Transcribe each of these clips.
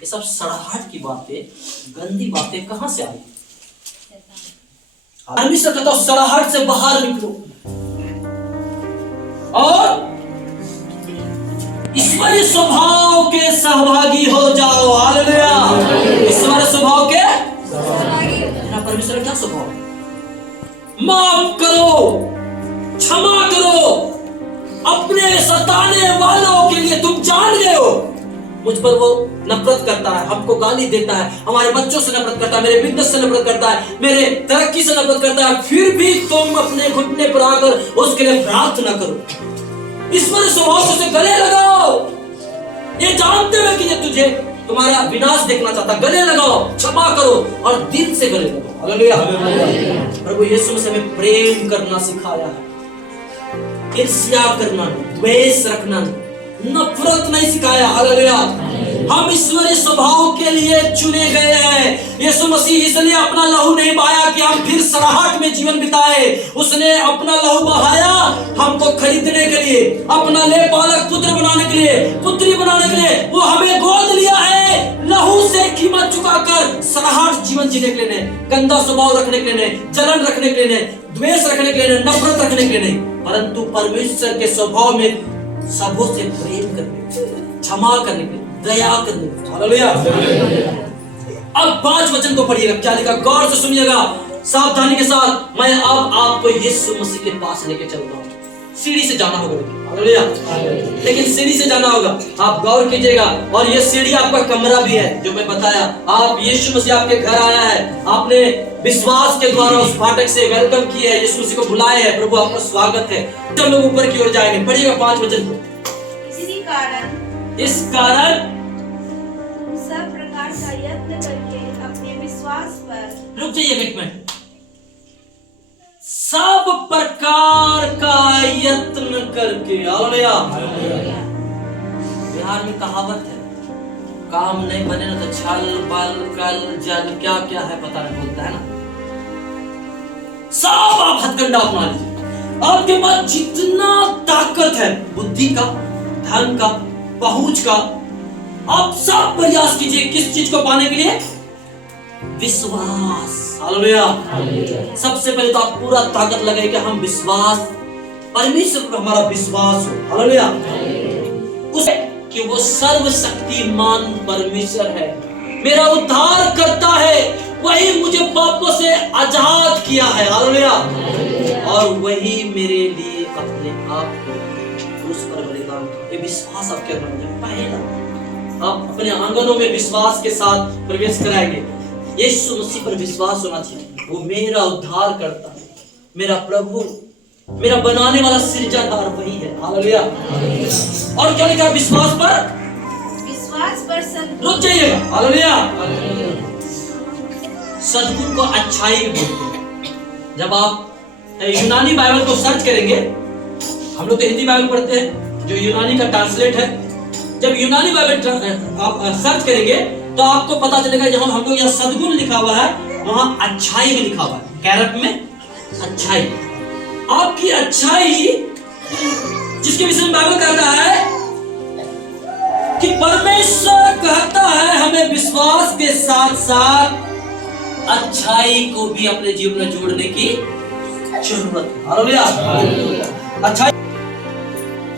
ये सब सड़ाहट की बातें, गंदी बातें कहां से आई? परमेश्वर कहता है सड़ाहट से बाहर निकलो और ईश्वरीय स्वभाव के सहभागी हो जाओ। हालेलुया। ईश्वरीय स्वभाव के सहभागी। परमेश्वर का क्या स्वभाव? माफ करो, क्षमा करो। अपने सताने वालों के लिए तुम जान गए हो मुझ पर वो नफरत करता है, हमको गाली देता है, हमारे बच्चों से नफरत करता है, मेरे बिजनेस से नफरत करता है, मेरे तरक्की से नफरत करता है, फिर भी तुम अपने घुटने पर आकर उसके लिए प्रार्थना करो। ईश्वरीय स्वभाव से उसे गले लगाओ, ये जानते हुए कि ये तुझे तुम्हारा विनाश देखना चाहता। गले लगाओ, क्षमा करो और दिल से गले लगाओ। हालेलुया। प्रभु यीशु मसीह हमें प्रेम करना सिखाया है, ईर्ष्या करना, द्वेष रखना, नफरत नहीं सिखाया। हालेलुया। हम ईश्वरीय स्वभाव के लिए चुने गए हैं। यीशु मसीह इसलिए अपना लहू नहीं बहाया कि हम फिर सड़ाहट में जीवन बिताए। उसने अपना लहू बहाया हमको खरीदने के लिए, अपना ले पालक पुत्र बनाने के लिए, पुत्री बनाने के लिए। वो हमें गोद लिया है, लहू से कीमत चुकाकर। सड़ाहट जीवन जीने के लिए नहीं, गंदा स्वभाव रखने के लिए नहीं, जलन रखने के लिए नहीं, द्वेष रखने के लिए नहीं, नफरत रखने के लिए नहीं, परंतु परमेश्वर के स्वभाव में सबों से प्रेम करने, क्षमा करने के, दया करने। हालेलुया। अब 5 वचन को पढ़िएगा, क्या लिखा गौर से सुनिएगा, सावधानी के साथ। मैं अब आपको यीशु मसीह के पास लेके चल रहा हूँ। सीढ़ी से जाना होगा, हालेलुया, लेकिन सीढ़ी से जाना होगा। आप गौर कीजिएगा। और ये सीढ़ी आपका कमरा भी है जो मैं बताया। आप यीशु मसीह आपके घर आया है, आपने विश्वास के द्वारा उस फाटक से वेलकम किया है, यीशु मसीह को बुलाया है। प्रभु आपका स्वागत है। तो लोग ऊपर की ओर जाएंगे। पढ़िएगा 5 वचन को। इस कारण सब प्रकार का यत्न करके अपने विश्वास पर। रुक जाइए एक मिनट। सब प्रकार का यत्न करके। हालेलुया। बिहार में कहावत है, काम नहीं बने ना तो छल बल कल जल क्या क्या है पता नहीं, बोलता है ना। सब आप हथकंडा अपना लीजिए। आपके पास जितना ताकत है, बुद्धि का, धन का, पहुंच का, आप सब प्रयास कीजिए। किस चीज को पाने के लिए? विश्वास। हालेलुया। सबसे पहले तो आप पूरा ताकत लगाइए कि हम विश्वास, परमेश्वर पर हमारा विश्वास हो। हालेलुया। उसे कि वो सर्वशक्तिमान परमेश्वर है, मेरा उद्धार करता है, वही मुझे पापों से आजाद किया है। हालेलुया। और वही मेरे लिए अपने आप को क्रूस पर बलिदान किया। ये विश्वास आपके अंदर होना चाहिए। पहला आप अपने आंगनों में विश्वास के साथ प्रवेश कराएंगे। यीशु मसीह पर विश्वास होना चाहिए, वो मेरा उद्धार करता है, मेरा प्रभु, मेरा बनाने वाला सृजनहार वही है। हालेलुया। और क्या लिखा? विश्वास पर रुक जाइएगा। हालेलुया। सद्गुण को अच्छाई भी बोलते हैं। जब आप यूनानी बाइबल को सर्च करेंगे, हम लोग तो हिंदी बाइबल पढ़ते हैं, जो यूनानी का ट्रांसलेट है, जब यूनानी बाइबल आप सर्च करेंगे तो आपको पता चलेगा जहां हम लोग यहाँ सद्गुण लिखा हुआ है, वहां अच्छाई भी लिखा हुआ है। कैरेक्टर में अच्छाई, आपकी अच्छाई, जिसके विषय में बाइबल कहता है कि परमेश्वर कहता है हमें विश्वास के साथ साथ अच्छाई को भी अपने जीवन में जोड़ने की जरूरत है। हालेलुया।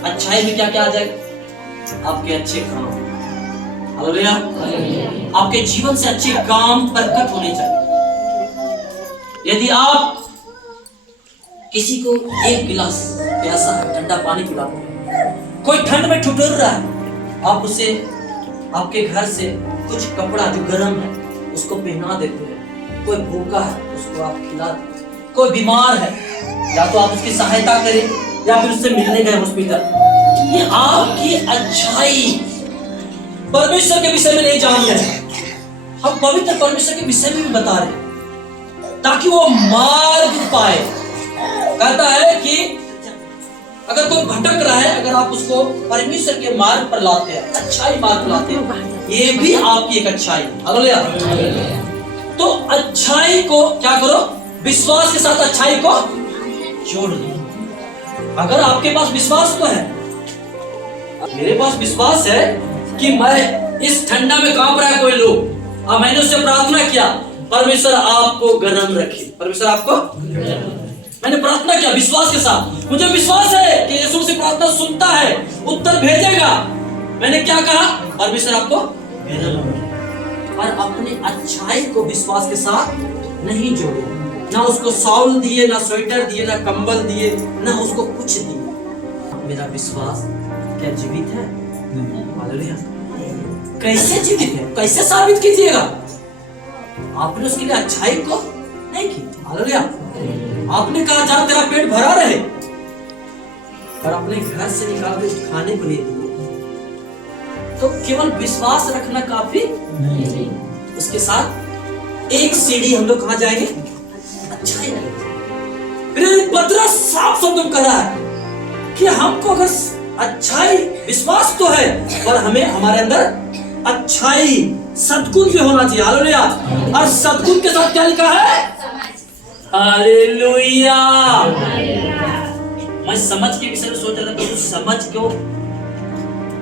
अच्छाई में क्या क्या आ जाएगा? आपके अच्छे काम। हालेलुया। आपके जीवन से अच्छे काम प्रकट होने चाहिए। यदि आप किसी को 1 गिलास प्यासा है, ठंडा पानी पिलाते हैं, कोई ठंड में ठिठुर रहा है, आप उसे आपके घर से कुछ कपड़ा जो गर्म है उसको पहना देते हैं। कोई भूखा है उसको आप खिला देते हैं। कोई बीमार है, या तो आप उसकी सहायता करें या फिर उससे मिलने गए हॉस्पिटल। ये आपकी अच्छाई। परमेश्वर के विषय में नहीं जान रहे, हम पवित्र परमेश्वर के विषय में भी बता रहे ताकि वो मार्ग पाए। कहता है कि अगर कोई भटक रहा है, अगर आप उसको परमेश्वर के मार्ग पर लाते हैं, अच्छाई मार्ग पर लाते हैं, ये भी आपकी एक अच्छाई। हालेलुया। तो अच्छाई को क्या करो? विश्वास के साथ अच्छाई को जोड़ लो। अगर आपके पास विश्वास तो है, मेरे पास विश्वास है कि मैं इस ठंडा में कांप रहा है कोई लोग, और मैंने उससे प्रार्थना किया, परमेश्वर आपको गर्म रखे, परमेश्वर आपको, मैंने प्रार्थना किया विश्वास के साथ, मुझे विश्वास है कि यीशु से प्रार्थना सुनता है, उत्तर भेजेगा। मैंने क्या कहा, परमेश्वर आपको गर्म रखे, और अपने अच्छाई को विश्वास के साथ नहीं जोड़े, ना उसको शॉल दिए, ना स्वेटर दिए, ना कंबल दिए, ना उसको कुछ दिए। मेरा विश्वास क्या जीवित है? हालेलुया। कैसे जीवित है, कैसे साबित कीजिएगा? आपने उसके लिए अच्छाई को नहीं की, हालेलुया। आपने कहा जहां तेरा पेट भरा रहे, और अपने घर से निकाल के खाने को नहीं दिए, तो केवल विश्वास रखना काफी नहीं। उसके साथ एक सीढ़ी हम लोग कहां जाएंगे? अच्छाई नहीं। फिर पतरस साफ शब्दों में कह रहा है कि हमको अगर अच्छाई, विश्वास तो है, पर हमें हमारे अंदर अच्छाई, सद्गुण भी होना चाहिए, हालेलुया। और सद्गुण के साथ क्या लिखा है? हालेलुया। मैं समझ के विषय में सोच रहा था, तो समझ क्यों?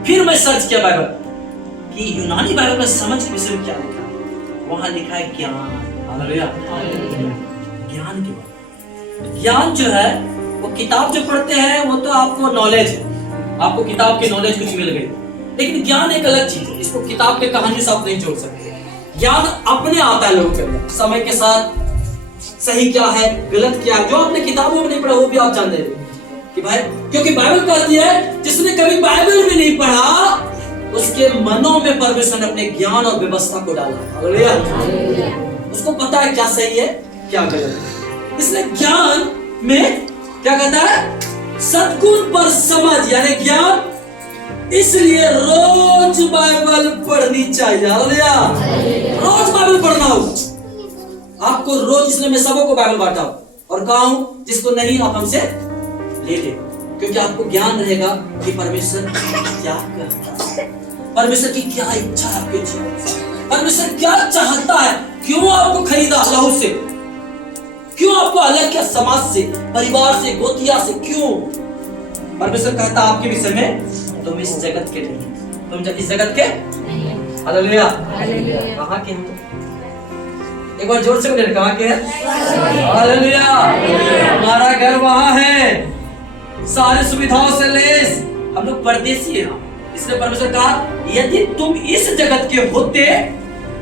फिर मैं सर्च किया बाइबल कि यूनानी बाइबल में समझ के विषय में क्या लिखा है। वहां लिखा है ज्ञान, हालेलुया। ज्ञान के बारे, ज्ञान जो है वो किताब जो पढ़ते हैं वो तो आपको नॉलेज है, आपको किताब की नॉलेज कुछ मिल गई, लेकिन ज्ञान एक अलग चीज है, इसको किताब के कहानी से आप नहीं जोड़ सकते। ज्ञान अपने आता है लोगों के अंदर, समय के साथ सही क्या है, गलत क्या है, जो आपने किताबों में नहीं पढ़ा वो भी आप जान रहे कि भाई, क्योंकि बाइबल कहती है जिसने कभी बाइबल भी नहीं पढ़ा उसके मनों में परमेश्वर ने अपने ज्ञान और व्यवस्था को डाला, हालेलुया। उसको पता है क्या सही है क्या गलत है। इसलिए ज्ञान में क्या कहता है? सद्गुण पर समझ, यानी ज्ञान। इसलिए रोज बाइबल पढ़नी चाहिए, हालेलुया। रोज बाइबल पढ़ना हो आपको, रोज। इसलिए मैं सबों को बाइबल बांटा हूं और कहा हूं जिसको नहीं आप हमसे ले ले, क्योंकि आपको ज्ञान रहेगा कि परमेश्वर क्या कहता है, परमेश्वर की क्या इच्छा है आपके जीवन से, परमेश्वर क्या चाहता है, क्यों आपको खरीदा लहू से, क्यों आपको अलग किया समाज से, परिवार से, गोतिया से, क्यों? परमेश्वर कहता आपके विषय में तुम इस जगत के नहीं, तुम इस जगत के नहीं, हालेलुया। कहां के हम? एक बार जोर से बोले, कहां के हैं? हालेलुया। हमारा घर वहां है, सारी सुविधाओं से लेस, हम लोग परदेसी हैं। इसलिए परमेश्वर कहा यदि तुम इस जगत के होते,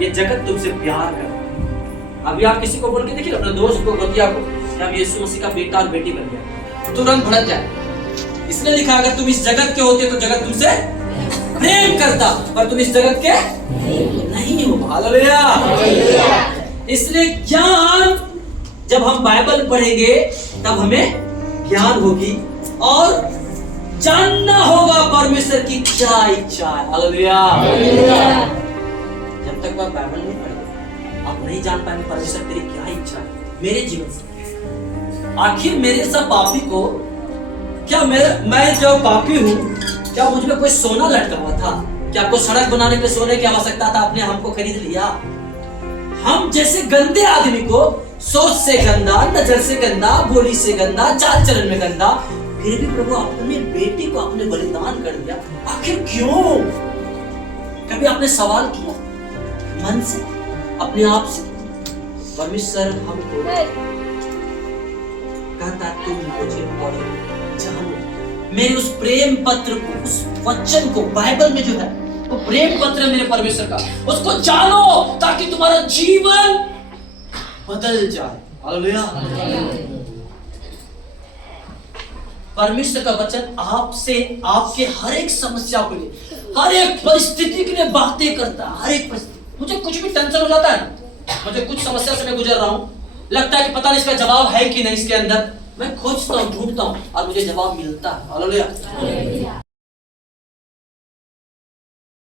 ये जगत तुमसे प्यार करता। अभी आप किसी को बोल के देखिए, अपने दोस्त को, गोतिया को, कि हम यीशु मसीह का बेटा और बेटी बन गया, तुरंत भड़क जाए। इसलिए लिखा अगर तुम इस जगत के होते तो जगत तुमसे प्रेम करता, पर तुम इस जगत के नहीं हो, हालेलुया। इसलिए ज्ञान, जब हम बाइबल पढ़ेंगे तब हमें ज्ञान होगी और जानना होगा परमेश्वर की क्या इच्छा है, हालेलुया। जब तक आप बाइबल नहीं पढ़ेंगे आप नहीं जान पाएंगे परमेश्वर तेरी क्या इच्छा है मेरे जीवन से। आखिर मेरे सब पापी को, क्या मैं जो पापी हूँ, क्या मुझ में कोई सोना लटका हुआ था? क्या आपको सड़क बनाने के सोने की आवश्यकता था? आपने हमको खरीद लिया। हम जैसे गंदे आदमी को, सोच से गंदा, नजर से गंदा, बोली से गंदा, चाल चलन में गंदा, फिर भी प्रभु अपने बेटे को आपने बलिदान कर दिया। आखिर क्यों? कभी आपने सवाल किया मन से, अपने आप से? परमेश्वर हमको कहता तुम मुझे पढ़ो, जानो। मेरे उस प्रेम पत्र को, उस वचन को, बाइबल में जो है वो प्रेम पत्र है मेरे परमेश्वर का, उसको जानो ताकि तुम्हारा जीवन बदल जाए, हालेलुया। परमेश्वर का वचन आपसे, आपके हर एक समस्या के लिए, हर एक परिस्थिति के लिए बातें करता है। हर एक परिस्थिति, मुझे कुछ भी टेंशन हो जाता है ना, मुझे कुछ समस्या से मैं गुजर रहा हूँ, लगता है कि पता नहीं इसका जवाब है कि नहीं इसके अंदर, मैं खोजता हूँ, ढूंढता हूँ और मुझे जवाब मिलता है, हालेलुया।